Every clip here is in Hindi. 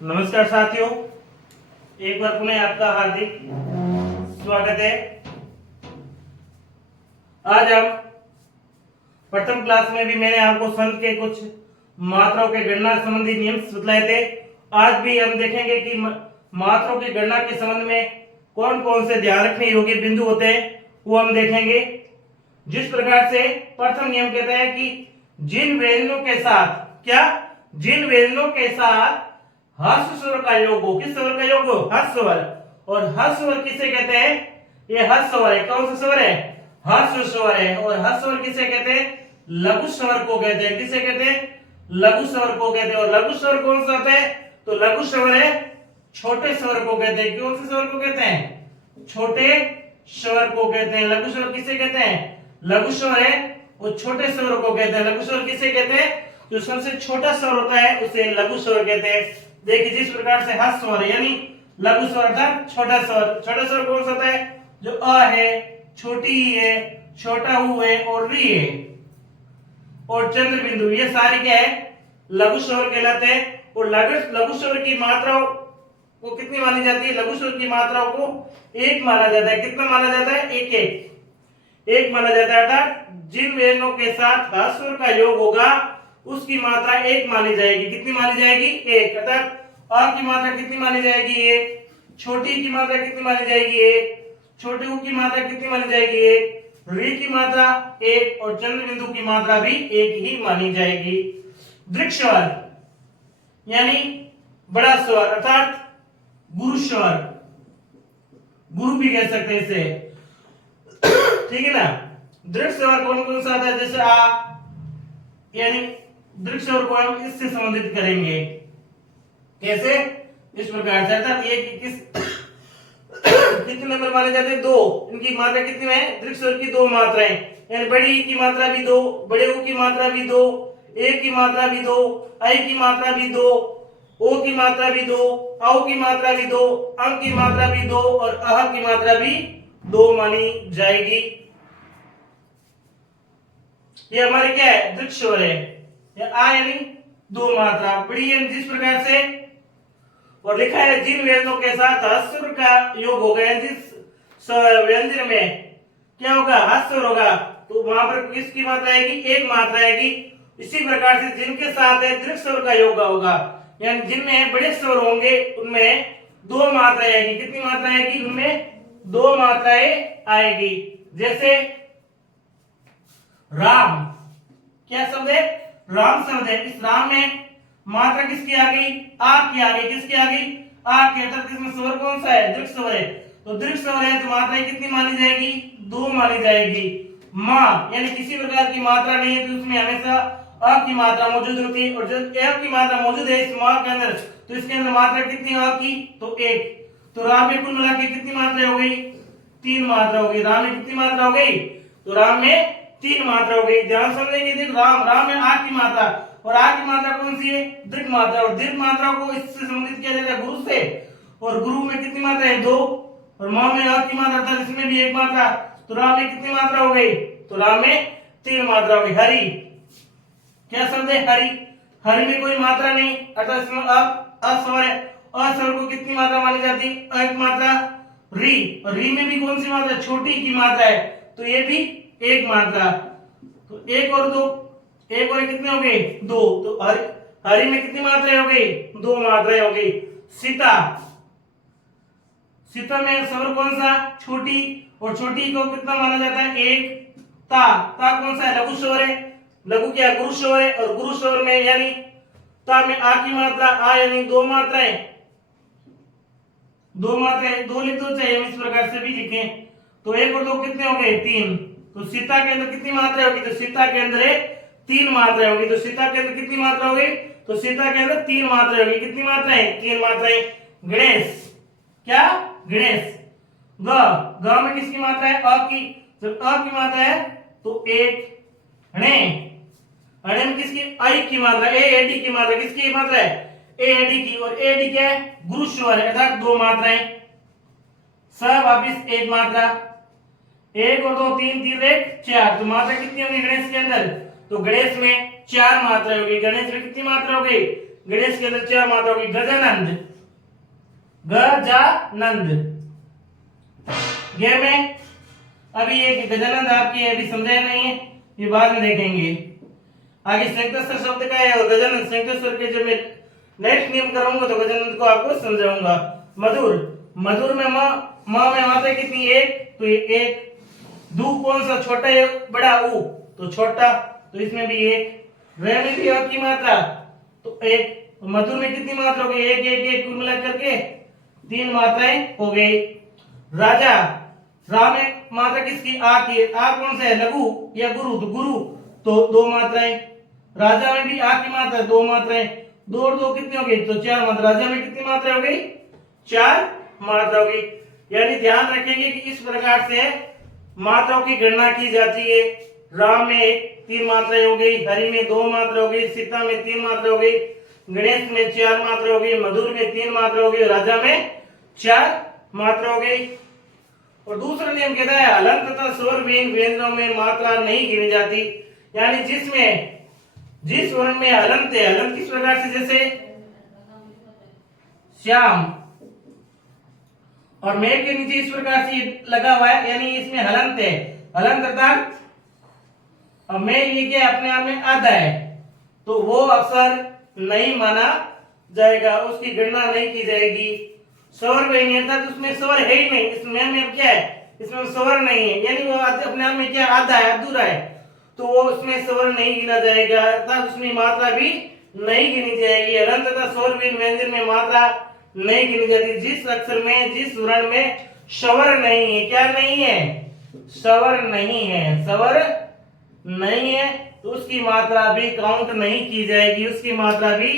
नमस्कार साथियों, एक बार पुनः आपका हार्दिक स्वागत है। आज हम प्रथम क्लास में भी मैंने आपको संत के कुछ मात्राओं के गणना संबंधी नियम बतलाए थे। आज भी हम देखेंगे कि मात्राओं की गणना के संबंध में कौन कौन से ध्यान रखने योग्य बिंदु होते हैं, वो हम देखेंगे। जिस प्रकार से प्रथम नियम कहता है कि जिन व्यंजनों के साथ हर्ष स्वर का योग हो, किस स्वर का योग हो? हर्ष स्वर। और हर्ष स्वर किसे कहते हैं? ये हर्ष स्वर है। कौन सा स्वर है? हर्ष स्वर है। और हर्ष स्वर किसे कहते हैं? लघु स्वर को कहते हैं। किसे कहते हैं? लघु स्वर को कहते हैं। और लघु स्वर कौन सा होता है? तो लघु स्वर है छोटे स्वर को कहते हैं। कौन से स्वर को कहते हैं? छोटे स्वर को कहते हैं। लघु स्वर किसे कहते हैं? लघु स्वर है वो छोटे स्वर को कहते हैं। लघु स्वर किसे कहते हैं? जो सबसे छोटा स्वर होता है उसे लघु स्वर कहते हैं। देखिए, जिस प्रकार से हर्ष स्वर यानी लघु स्वर अर्थात छोटा स्वर। छोटा स्वर कौन सा होता है? जो अ है, छोटी ई है, छोटा ऊ है और री है और चंद्र बिंदु, ये सारे क्या है? लघु स्वर कहलाते हैं। और लघु स्वर की मात्राओं को कितनी मानी जाती है? लघु स्वर की मात्राओं को एक माना जाता है। कितना माना जाता है? एक माना जाता है। अर्थात जिन व्यंजनों के साथ हर्ष स्वर का योग होगा उसकी मात्रा एक मानी जाएगी। कितनी मानी जाएगी? एक। अर्थात अ की मात्रा कितनी मानी जाएगी? एक। छोटी की मात्रा कितनी मानी जाएगी? एक। छोटे ऊ की मात्रा कितनी मानी जाएगी? एक। री की मात्रा एक। और चंद्र बिंदु की मात्रा भी एक ही मानी जाएगी। दृक् स्वर यानी बड़ा स्वर अर्थात गुरु स्वर, गुरु भी कह सकते हैं इसे, ठीक है ना। दृढ़ स्वर कौन कौन सा आता है? जैसे आ, यानी दृढ़ स्वर को हम इससे संबंधित करेंगे। कैसे? इस प्रकार से। अर्थात ये किस कितने नंबर माने जाते हैं? दो। इनकी मात्रा कितनी है? दृढ़ स्वर की दो मात्राएं, यानी बड़ी की मात्रा भी दो, बड़े ऊ की मात्रा भी दो, ए की मात्रा भी दो, आई की मात्रा भी दो, ओ की मात्रा भी दो, औ की मात्रा भी दो, अं की मात्रा भी दो और अह की मात्रा भी दो मानी जाएगी। ये हमारे क्या है? दृढ़ स्वर है। आ यानी दो मात्रा, बड़ी यानी जिस प्रकार से, और लिखा है जिन व्यंजनों के साथ हर्ष स्वर का योग हो गया, जिस व्यंजन में क्या होगा? हर्ष स्वर होगा, तो वहां पर किसकी मात्रा आएगी? एक मात्रा आएगी। इसी प्रकार से जिनके साथ दृढ़ स्वर का योग होगा, यानी जिनमें बड़े स्वर होंगे उनमें दो मात्राएं आएगी। कितनी मात्रा आएगी? उनमें दो मात्राएं आएगी। जैसे राम, क्या शब्द है? राम शब्द है। इस राम में मात्रा किसकी आ गई? आ की आ गई। किसकी आ गई? आ की। अर्थात इसमें स्वर कौन सा है? दृढ़ स्वर है। तो दृढ़ स्वर है तो मात्राएं कितनी मानी जाएगी? दो मानी जाएगी। मां यानी किसी प्रकार की मात्रा नहीं है तो उसमें हमेशा अ की मात्रा मौजूद होती है। और जब ए की मात्रा मौजूद है इस मां के अंदर, तो इसके अंदर मात्रा कितनी अ की? तो एक। तो राम में कुल मिला के कितनी मात्रा हो गई? तीन मात्रा हो गई। राम में कितनी मात्रा हो गई? तो राम में तीन मात्रा हो गई। ध्यान समझेंगे। देखो राम में आ की मात्रा, और आ की मात्रा कौन सी है? दीर्घ मात्रा। और दीर्घ मात्रा को इससे संबंधित किया जाता है गुरु से। और गुरु में कितनी मात्रा है? दो। और मां में आ की मात्रा था, इसमें भी एक मात्रा। तो राम में कितनी मात्रा हो गई? तो राम में तीन मात्रा हो गई। हरि, क्या शब्द है? हरि। हरि में कोई मात्रा नहीं, अर्थात इसमें अस्वर है। अस्वर को कितनी मात्रा मानी जाती? एक मात्रा। री, और री में भी कौन सी मात्रा? छोटी की मात्रा है, तो ये भी एक मात्रा। तो एक और दो, एक और कितने हो गए? दो। तो हरि में कितनी मात्राएं हो गई? दो मात्राएं हो गई। सीता, सीता में स्वर कौन सा? छोटी, और छोटी को कितना माना जाता है? एक। ता कौन सा है? लघु स्वर है। लघु क्या? गुरु स्वर है। और गुरु स्वर में यानी ता में आ की मात्रा, आ यानी दो मात्राएं, दो लिख दो, चाहे हम इस प्रकार से भी लिखें। तो एक और दो कितने हो गए? तीन। तो सीता के अंदर कितनी मात्रा होगी? तो सीता के अंदर तीन मात्रा होगी। तो सीता के अंदर कितनी मात्रा होगी? तो सीता के अंदर तीन मात्रा होगी। कितनी मात्राएं? तीन मात्राएं। गणेश, क्या? गणेश। ग में किसकी मात्रा है? अ की। जब अ की मात्रा है तो एक। हणे, हणे में किसकी? आई की मात्रा। एडी की मात्रा। किसकी मात्रा है? एडी की। और एडी क्या है? गुरु स्वर है, अर्थात दो मात्राएं। स वापिस एक मात्रा। एक और दो, तीन, तीन एक, चार। तो मात्रा कितनी होगी गणेश के अंदर? तो गणेश में चार मात्रा होगी। गणेश में कितनी मात्रा हो गई? गणेश के अंदर 4 मात्रा होगी। गजानंद, गजानंद। गे में अभी ये गजानंद आपकी अभी समझाया नहीं है, ये बाद में देखेंगे। आगे संयुक्त स्वर शब्द का है और गजानंद संयुक्त स्वर के जब मैं नेक्स्ट नियम कराऊंगा तो गजानंद को आपको समझाऊंगा। मधुर, मधुर में म में मात्रा कितनी? एक, तो ये एक। दू कौन सा छोटा है बड़ा? ऊ, तो छोटा, तो इसमें भी एक। रे में भी आपकी मात्रा तो एक। मधुर में कितनी मात्रा हो गई? एक एक एक, कुल मिला करके 3 मात्राएं हो गई। राजा, रा में मात्रा किसकी? आ की। आ कौन सा है? लघु या गुरु? तो गुरु, तो 2 मात्राएं। राजा में भी आ की मात्रा 2 मात्राएं। 2 और 2 कितनी हो गई? तो 4 मात्रा। राजा में कितनी मात्रा हो गई? 4 मात्रा हो गई। यानी ध्यान रखेंगे कि इस प्रकार से मात्राओं की गणना की जाती है। राम में 3 मात्राएं हो गई, हरि में 2 मात्रा हो गई, सीता में 3 मात्रा हो गई, गणेश में 4 मात्रा हो गई, मधुर में 3 मात्रा हो गई, राजा में 4 मात्रा हो गई। और दूसरा नियम कहता है हलंत तथा स्वर व्यंजनों में मात्रा नहीं गिनी जाती। यानी जिस वर्ण में हलंत है, हलंत किस प्रकार से? जैसे श्याम, और मेघ के नीचे इस प्रकार से लगा हुआ है, यानी इसमें हलंत है। हलंत अर्थात अब मेघ ये क्या अपने आप में आधा है, तो वो अक्षर नहीं माना जाएगा, उसकी गणना नहीं की जाएगी। स्वर नहीं अर्थात उसमें स्वर है ही नहीं, इसमें अब क्या है? इसमें स्वर नहीं है, यानी वो अपने आप में क्या? आधा है, अधूरा है, तो वो उसमें स्वर नहीं गिना जाएगा, अर्थात उसमें मात्रा भी नहीं गिनी जाएगी। हलंत तथा स्वर व्यंजन में मात्रा नहीं गिनी जाती। जिस अक्षर में, जिस वर्ण में स्वर नहीं है, क्या नहीं है? स्वर नहीं है, स्वर नहीं है, तो उसकी मात्रा भी काउंट नहीं की जाएगी, उसकी मात्रा भी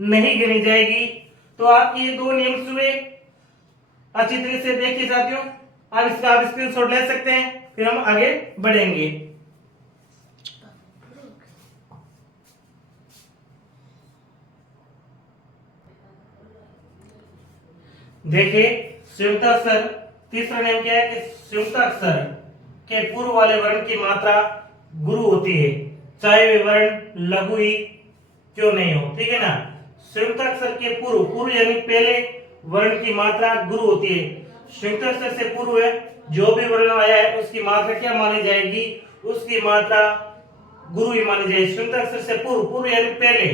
नहीं गिनी जाएगी। तो आपके ये 2 नियम हुए, अच्छी तरह से देखिए साथियों। आप इसका आप स्क्रीनशॉट ले सकते हैं, फिर हम आगे बढ़ेंगे। देखिए संयुक्त अक्षर, तीसरा नियम क्या है कि संयुक्त अक्षर के पूर्व वाले वर्ण की मात्रा गुरु होती है, चाहे वे वर्ण लघु ही क्यों नहीं हो। ठीक है ना? संयुक्त अक्षर के पूर्व यानी पहले वर्ण की मात्रा गुरु होती है। संयुक्त अक्षर से पूर्व जो भी वर्ण आया है उसकी मात्रा क्या मानी जाएगी? उसकी मात्रा गुरु ही मानी जाएगी। संयुक्त अक्षर से पूर्व यानी पहले,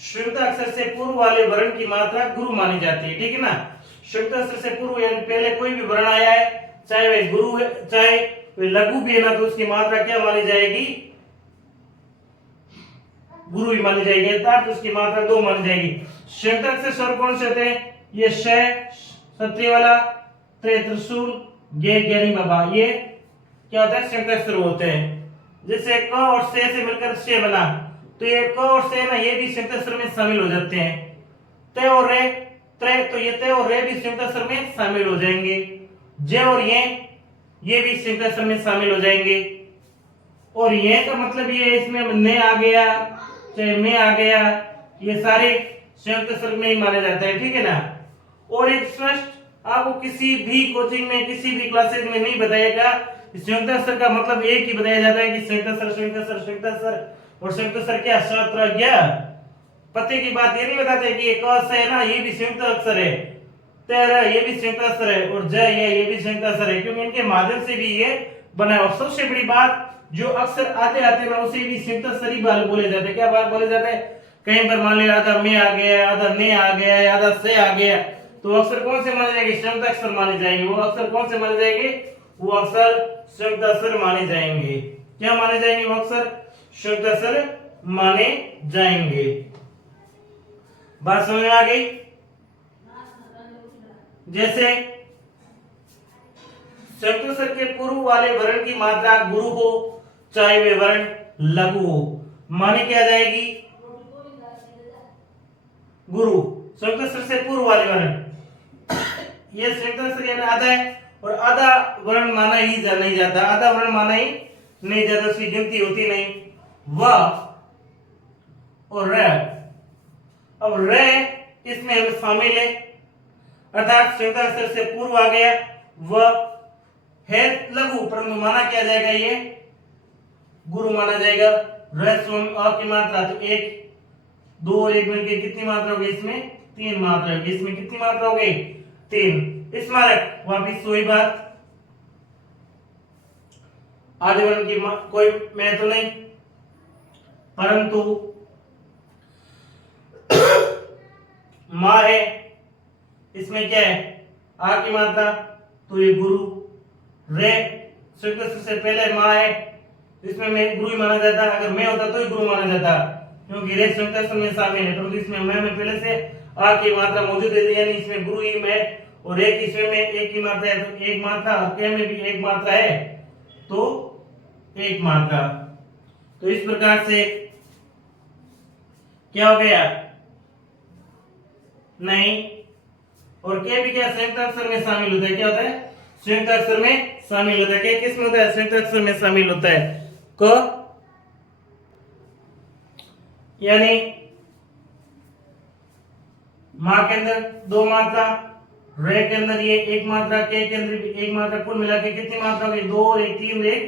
संयुक्त अक्षर से पूर्व वाले वर्ण की मात्रा गुरु मानी जाती है। ठीक है ना? संयुक्त अक्षर से पूर्व यानी पहले कोई भी वर्ण आया है, चाहे वे गुरु है चाहे वे लघु भी है ना, तो उसकी मात्रा क्या मानी जाएगी? गुरु ही मानी जाएगी, अर्थात उसकी मात्रा 2 मानी जाएगी। संयुक्त अक्षर स्वर कौन से होते हैं? ये श, क्षत्रिय वाला, त्रे त्रिशूल, गे ज्ञानी बाबा, ये क्या होता है? संयुक्त अक्षर होते हैं। जैसे क और से मिलकर से बना, तो ये क और से ना, ये भी संयुक्त अक्षर में शामिल हो जाते हैं। ते और रे, त्रे, तो ये ते और रे भी संयुक्त अक्षर में शामिल हो जाएंगे। जे और ये भी संयुक्त अक्षर में शामिल हो जाएंगे। और ये का मतलब ये इसमें ने आ गया, चाहे में आ गया, ये सारे संयुक्त अक्षर में ही माने जाते हैं। ठीक है ना? और एक स्पष्ट आपको किसी भी कोचिंग में, किसी भी क्लासेज में नहीं बताएगा, संयुक्त अक्षर का मतलब एक ही बताया जाता है कि संयुक्त अक्षर, संयुक्त अक्षर, संयुक्त अक्षर। और संयुक्त अक्षर क्या? शत्रज्ञ। पते की बात ये नहीं बताते कि ये क से है ना, ये भी संयुक्त अक्षर है, तेरा ये भी संयुक्त अक्षर है, और ज ये भी संयुक्त अक्षर है, क्योंकि इनके माध्यम से भी ये बना है। और सबसे बड़ी बात, जो अक्षर आते आते ना उसे भी संयुक्त अक्षर ही बोले जाते हैं। क्या बात बोले जाते हैं? कहीं पर मान लिया आधा में आ गया, आधा ने आ गया, आधा से आ गया, तो अक्षर कौन से माने जाएंगे? संयुक्त अक्षर माने जाएंगे। वो अक्षर कौन से माने जाएंगे? वो अक्षर संयुक्त अक्षर माने जाएंगे। क्या माने जाएंगे? वो अक्षर संयुक्त अक्षर माने जाएंगे। बात समझ में आ गई? जैसे संयुक्त अक्षर के पूर्व वाले वर्ण की मात्रा गुरु हो, चाहे वे वर्ण लघु हो, मानी क्या जाएगी? गुरु। संयुक्त अक्षर से पूर्व वाले वर्ण, ये संयुक्त अक्षर यानी आधा है, और आधा वर्ण माना ही नहीं जाता, आधा वर्ण माना ही नहीं जाता, उसकी गिनती होती नहीं। व और र, अब र इसमें हम शामिल है, अर्थात संयुक्त अक्षर से पूर्व आ गया। व है लघु, परंतु माना क्या जाएगा? ये गुरु माना जाएगा। र स्वयं अ की मात्रा तो एक, 2 और 1 मिलके कितनी मात्रा हो गई इसमें 3 मात्रा होगी। इसमें कितनी मात्रा हो गई 3। स्मारक वापिस वही बात, आधे वर्ण की कोई महत्व नहीं, परंतु माँ है, इसमें क्या है आ की मात्रा, तो ये गुरु। रे संयुक्त से पहले माँ है, इसमें मैं गुरु ही माना जाता, अगर मैं होता तो ही गुरु माना जाता, क्योंकि रे संयुक्त में शामिल है, परंतु इसमें मैं में पहले से आ की मात्रा मौजूद है, यानी इसमें गुरु ही मैं, और एक इसमें में एक की मात्रा है, तो एक मात्रा, और के में भी एक मात्रा है, तो एक मात्रा। तो इस प्रकार से क्या हो गया नहीं, और के भी क्या संयुक्त अक्षर में शामिल होता है, क्या होता है संयुक्त अक्षर में शामिल होता है। के किस में होता है संयुक्त अक्षर में शामिल होता है। क यानी माँ के अंदर 2 मात्रा, रे के अंदर ये 1 मात्रा, के अंदर भी 1 मात्रा, कुल मिला के कितनी मात्रा हो गई 2 और 1 3 1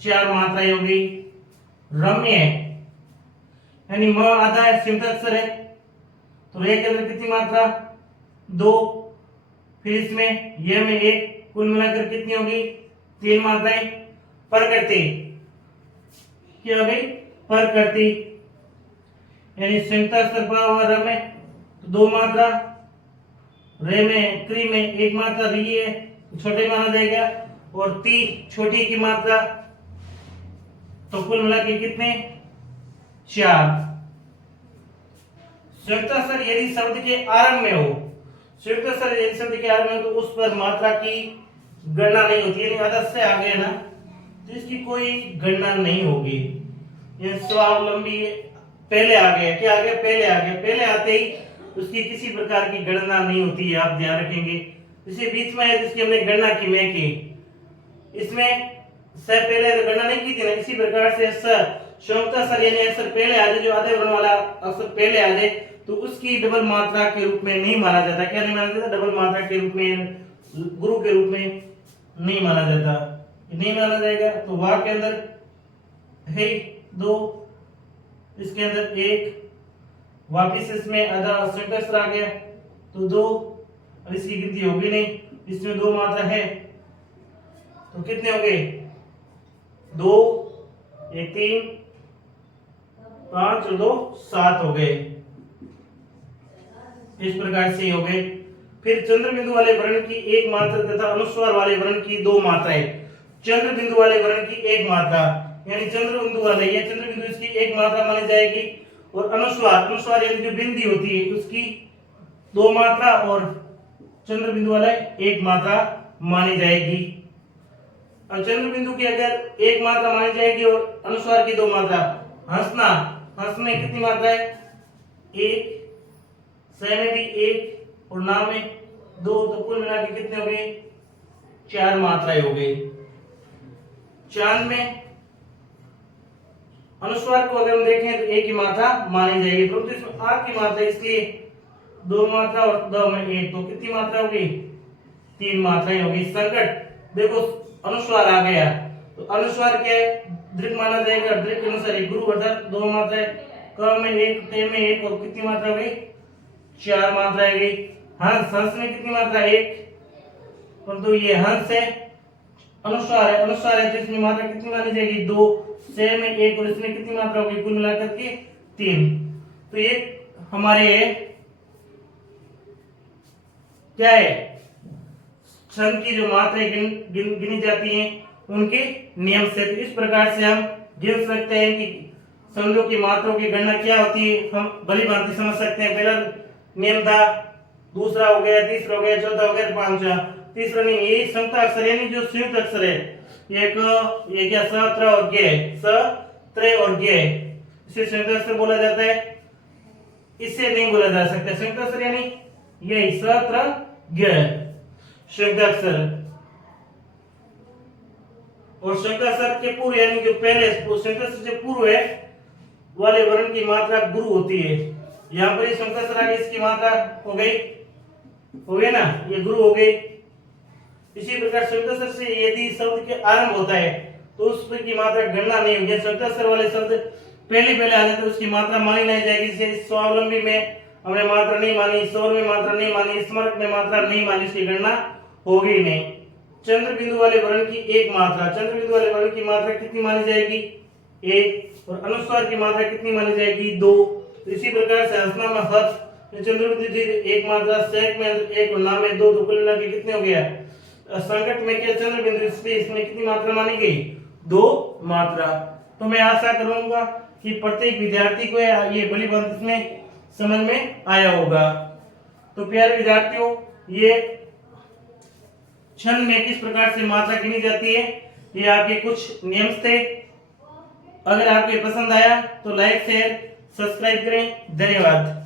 4 मात्राएं हो गई। रम्य यानी म आधा है संयुक्त अक्षर है, तो रे के अंदर कितनी मात्रा 2, फिर इसमें ये में 1, कुल मिलाकर कितनी होगी 3 मात्राएं। प्रकृति क्या हो गई प्रकृति, यानी संयुक्त अक्षर पर हुआ र में तो 2 मात्रा, रे में क्री में 1 मात्रा, री है छोटे माना जाएगा, और ती छोटी की मात्रा, तो कुल मिला के कितने 4। संयुक्त अक्षर यदि शब्द के आरंभ में हो, संयुक्त अक्षर यदि शब्द के आरंभ में हो, तो उस पर मात्रा की गणना नहीं होती, यानी आदत से आ गया ना तो इसकी कोई गणना नहीं होगी। ये स्वावलंबी पहले आ गया, क्या आ गया पहले आ गया, पहले आते ही उसकी किसी प्रकार की गणना नहीं होती है, आप ध्यान रखेंगे। इसे बीच में है जिसकी हमने गणना की मैं की, इसमें स पहले गणना नहीं की थी ना, इसी प्रकार से स संयुक्त अक्षर यानी अक्षर पहले आ जाए, जो आधे वर्ण वाला अक्षर पहले आ जाए, तो उसकी डबल मात्रा के रूप में नहीं माना जाता। क्या नहीं माना जाता डबल मात्रा के रूप में, गुरु के रूप में नहीं माना जाता, नहीं माना जाएगा। तो वाह के अंदर है 2, इसके अंदर 1, वापिस इसमें आधा संयुक्त अक्षर आ गया तो 2, और इसकी गिनती होगी नहीं, इसमें 2 मात्रा है, तो कितने हो गए 2 1 3 5 और 2 7 हो गए। इस प्रकार से हो गए। फिर चंद्र बिंदु वाले वर्ण की 1 मात्रा तथा अनुस्वार वाले वर्ण की 2 मात्राएं। चंद्र बिंदु वाले वर्ण की 1 मात्रा, यानी चंद्र बिंदु वाले, ये चंद्र बिंदु इसकी 1 मात्रा मानी जाएगी, और अनुस्वार, अनुस्वार यानी जो बिंदी होती है उसकी 2 मात्रा, और चंद्र बिंदु वाले 1 मात्रा मानी जाएगी। और चंद्र बिंदु की अगर 1 मात्रा मानी जाएगी और अनुस्वार की 2 मात्रा, हंसना, हंस में कितनी मात्रा है 1, स में भी 1, और नाम में 2, तो कुल मिला के कितने हो गए 4 मात्राएं हो गई। चांद में अनुस्वार को अगर हम देखें तो 1 की मात्रा मानी जाएगी, परंतु इसमें आ की मात्रा, इसलिए 2 मात्रा और 2 में 1, तो कितनी मात्रा होगी 3 मात्राएं होगी। संकट देखो अनुस्वार आ गया, तो अनुस्वार क्या है दृढ़ माना जाएगा, दृढ़ के अनुसार गुरु अर्थात 2 मात्राएं, क में 1, ते में 1, और कितनी मात्रा हो गई 4 मात्राएं गई। हंस, हंस में कितनी मात्रा 1, परंतु ये हंस है अनुस्वार है, अनुस्वार है तो इसमें मात्रा कितनी मानी जाएगी 2, से में 1, और इसमें कितनी मात्रा होगी कुल मिलाकर के 3। तो ये हमारे क्या है छंद की जो मात्राएं गिनी जाती हैं उनके नियम से। तो इस प्रकार से हम गिन सकते हैं कि संधों की मात्राओं की गणना क्या होती है, हम भली भांति समझ सकते हैं। पहला नियम था, दूसरा हो गया, तीसरा हो गया, चौथा हो गया, पांचवा। तीसरा नहीं, ये संयुक्त अक्षर यानी जो संयुक्त अक्षर है, एक ये क्या स त्र और गे, स त्र और गे, इसे संयुक्त अक्षर बोला जाता है, इससे नहीं बोला जा सकता। संयुक्त अक्षर यानी यही स त्र गे संयुक्त अक्षर, और संयुक्त अक्षर के पूर्व यानी जो पहले संयुक्त अक्षर से पूर्व है वाले वर्ण की मात्रा गुरु होती है। यहाँ पर संयुक्त अक्षर आगे इसकी मात्रा हो गई ना, ये गुरु हो गई। इसी प्रकार संयुक्त अक्षर से यदि शब्द के आरंभ होता है तो उस की मात्रा गणना नहीं होगी। संयुक्त अक्षर वाले शब्द पहले आ जाए तो उसकी मात्रा मानी नहीं जाएगी। जैसे स्वावलंबी में हमने मात्रा नहीं मानी, स्वर में मात्रा नहीं मानी, स्मारक में मात्रा नहीं मानी, इसकी गणना होगी नहीं। चंद्र बिंदु वाले वर्ण की एक मात्रा, चंद्र बिंदु वाले वर्ण की मात्रा कितनी मानी जाएगी? 1। और अनुस्वार की मात्रा कितनी मानी जाएगी? 2। इसी प्रकार से हंसना में हर्ष चंद्र बिंदु एक मात्रा, सेक में 1 और नाम में 2, तो कुल मिला के कितने हो गया? संकट में क्या चंद्र बिंदु, इसलिए इसमें कितनी मात्रा मानी गई? 2 मात्रा। तो मैं आशा करूंगा कि प्रत्येक विद्यार्थी को ये बड़ी बंद में समझ में आया होगा। तो प्यारे विद्यार्थियों, ये क्षण में किस प्रकार से मात्रा गिनी जाती है, ये आपके कुछ नियम थे। अगर आपको पसंद आया तो लाइक शेयर सब्सक्राइब करें। धन्यवाद।